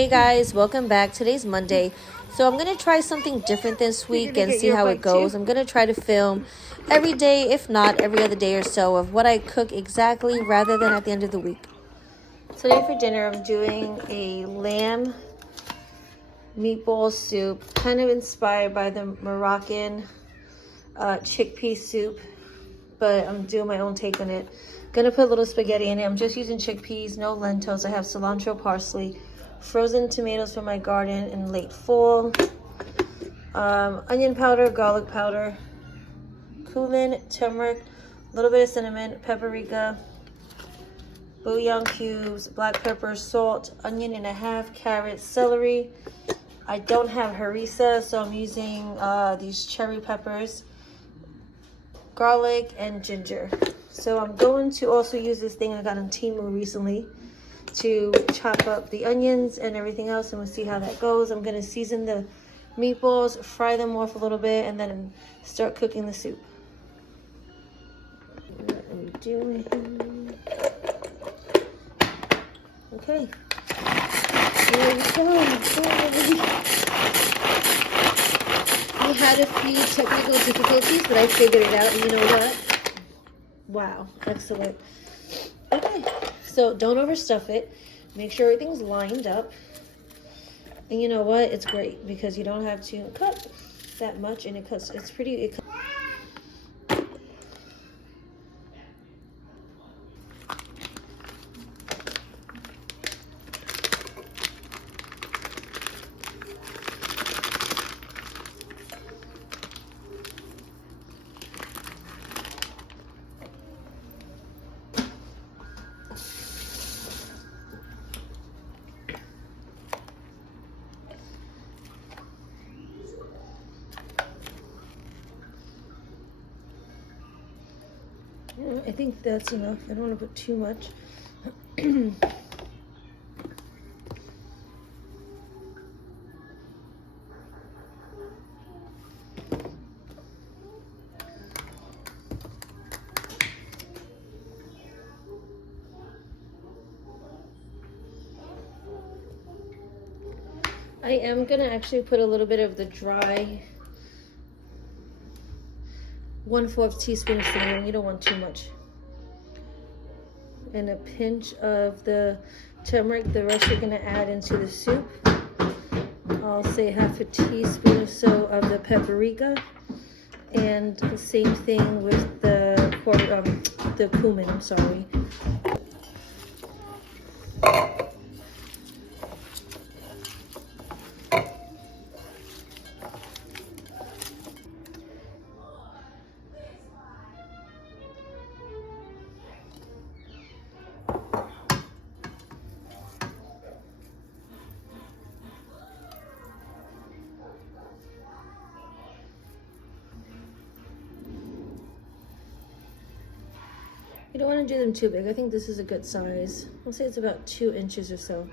Hey guys, welcome back. Today's Monday, so I'm gonna try something different this week and see how it goes. I'm gonna try to film every day, if not every other day or so, of what I cook exactly rather than at the end of the week. Today for dinner, I'm doing a lamb meatball soup, kind of inspired by the Moroccan chickpea soup, but I'm doing my own take on it. Gonna put a little spaghetti in it. I'm just using chickpeas, no lentils. I have cilantro, parsley, frozen tomatoes from my garden in late fall, onion powder, garlic powder, cumin, turmeric, a little bit of cinnamon, paprika, bouillon cubes, black pepper, salt, onion and a half, carrots, celery. I don't have harissa, so I'm using these cherry peppers, garlic, and ginger. So I'm going to also use this thing I got on Temu recently to chop up the onions and everything else, and we'll see how that goes. I'm going to season the meatballs, fry them off a little bit, and then start cooking the soup. What are we doing? Okay. Here we go. We had a few technical difficulties, but I figured it out, and you know what? Wow, excellent. Okay, so don't overstuff it. Make sure everything's lined up. And you know what? It's great because you don't have to cut that much, and it's pretty. I think that's enough. I don't want to put too much. I am gonna actually put a little bit of the dry 1/4 teaspoon of cinnamon. You don't want too much. And a pinch of the turmeric. The rest you're gonna add into the soup. I'll say 1/2 teaspoon or so of the paprika, and the same thing with the cumin. I'm sorry. You don't want to do them too big. I think this is a good size. I'll say it's about 2 inches or so.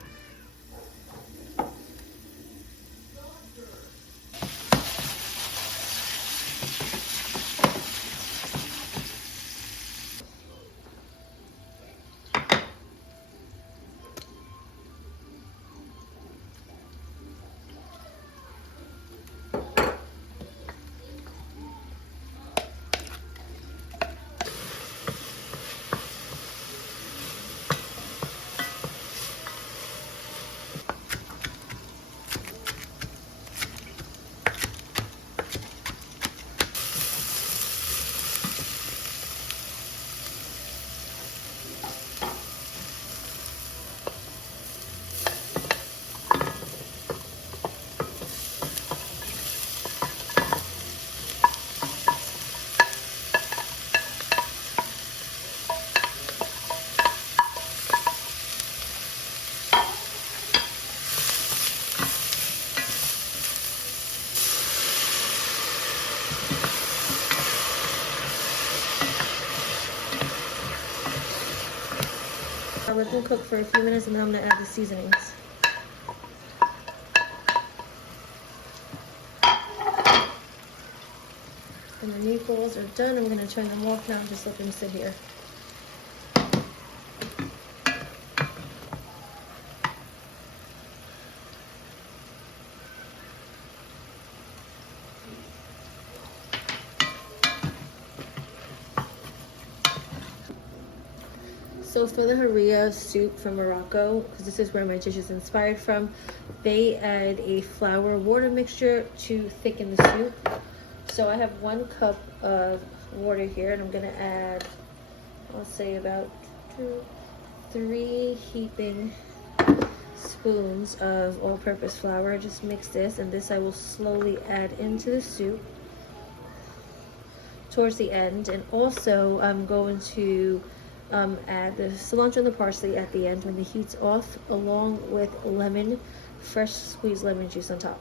I'll let them cook for a few minutes, and then I'm going to add the seasonings. And the meatballs are done. I'm going to turn them off now and just let them sit here. So for the Harira soup from Morocco, because this is where my dish is inspired from, they add a flour water mixture to thicken the soup. So I have 1 cup of water here, and I'm gonna add, I'll say about 3 heaping spoons of all-purpose flour. Just mix this, and this I will slowly add into the soup towards the end. And also I'm going to add the cilantro and the parsley at the end when the heat's off, along with fresh squeezed lemon juice on top.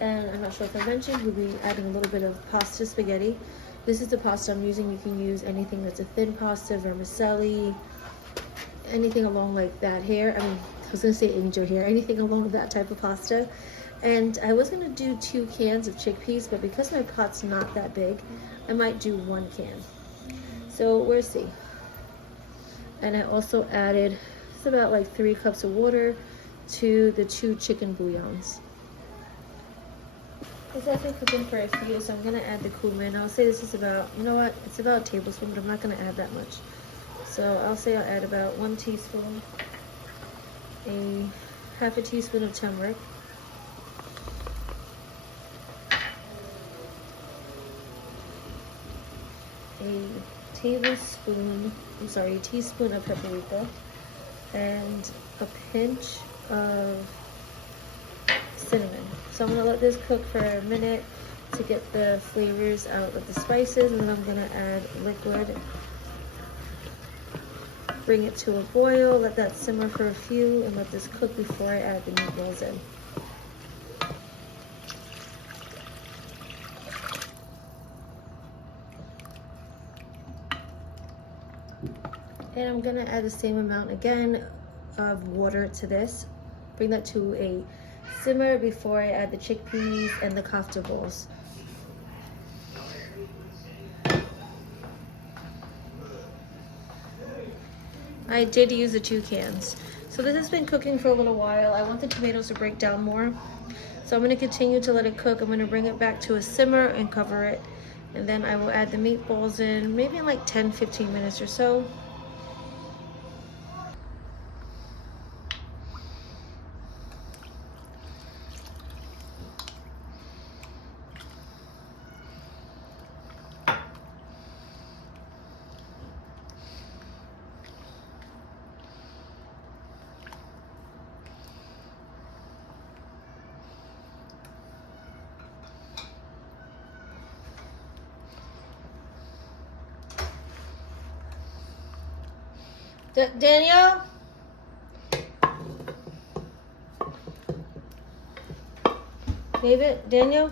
And I'm not sure if I mentioned, we'll be adding a little bit of pasta spaghetti. This is the pasta I'm using. You can use anything that's a thin pasta, vermicelli, anything along like that here. I was gonna say angel hair, anything along that type of pasta. And I was gonna do 2 cans of chickpeas, but because my pot's not that big, I might do 1 can. So we'll see. And I also added just about like 3 cups of water to the 2 chicken bouillons. It's actually cooking for a few, so I'm gonna add the cumin. I'll say this is about, you know what, it's about a tablespoon, but I'm not gonna add that much. So I'll say I'll add about 1 teaspoon, a half a teaspoon of turmeric, a teaspoon of paprika, and a pinch of cinnamon. So I'm gonna let this cook for a minute to get the flavors out of the spices, and then I'm gonna add liquid, bring it to a boil, let that simmer for a few, and let this cook before I add the meatballs in. And I'm gonna add the same amount again of water to this. Bring that to a simmer before I add the chickpeas and the kofta balls. I did use the 2 cans. So this has been cooking for a little while. I want the tomatoes to break down more. So I'm gonna continue to let it cook. I'm gonna bring it back to a simmer and cover it. And then I will add the meatballs in maybe in like 10-15 minutes or so. Danielle? David? Daniel?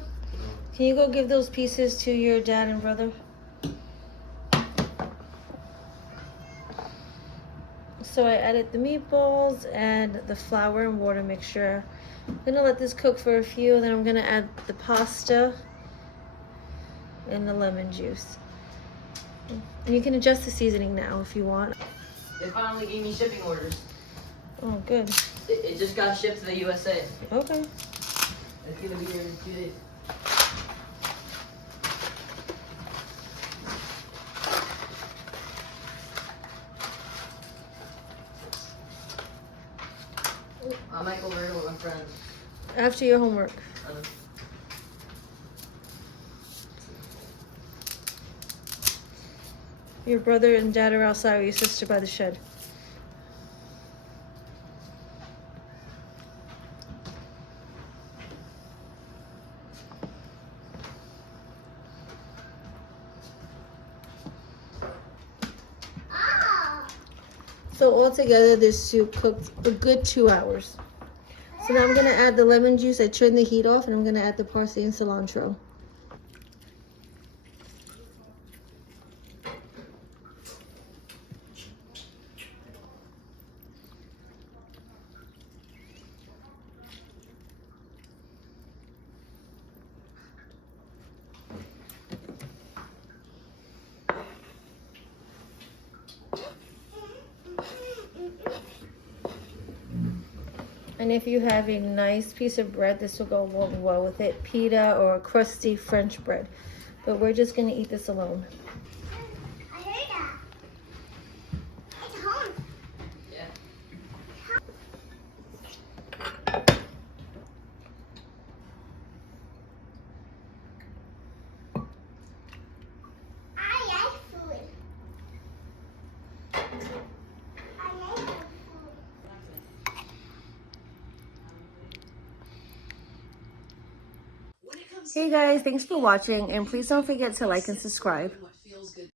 Can you go give those pieces to your dad and brother? So I added the meatballs and the flour and water mixture. I'm gonna let this cook for a few, and then I'm gonna add the pasta and the lemon juice. And you can adjust the seasoning now if you want. They finally gave me shipping orders. Oh, good. It just got shipped to the USA. Okay. It's gonna be here in 2 days. I might go over here with my friends. After your homework. Your brother and dad are outside with your sister by the shed. So altogether, this soup cooked a good 2 hours. So now I'm gonna add the lemon juice. I turned the heat off, and I'm gonna add the parsley and cilantro. And if you have a nice piece of bread, this will go well with it. Pita or crusty French bread. But we're just gonna eat this alone. Hey guys, thanks for watching, and please don't forget to like and subscribe.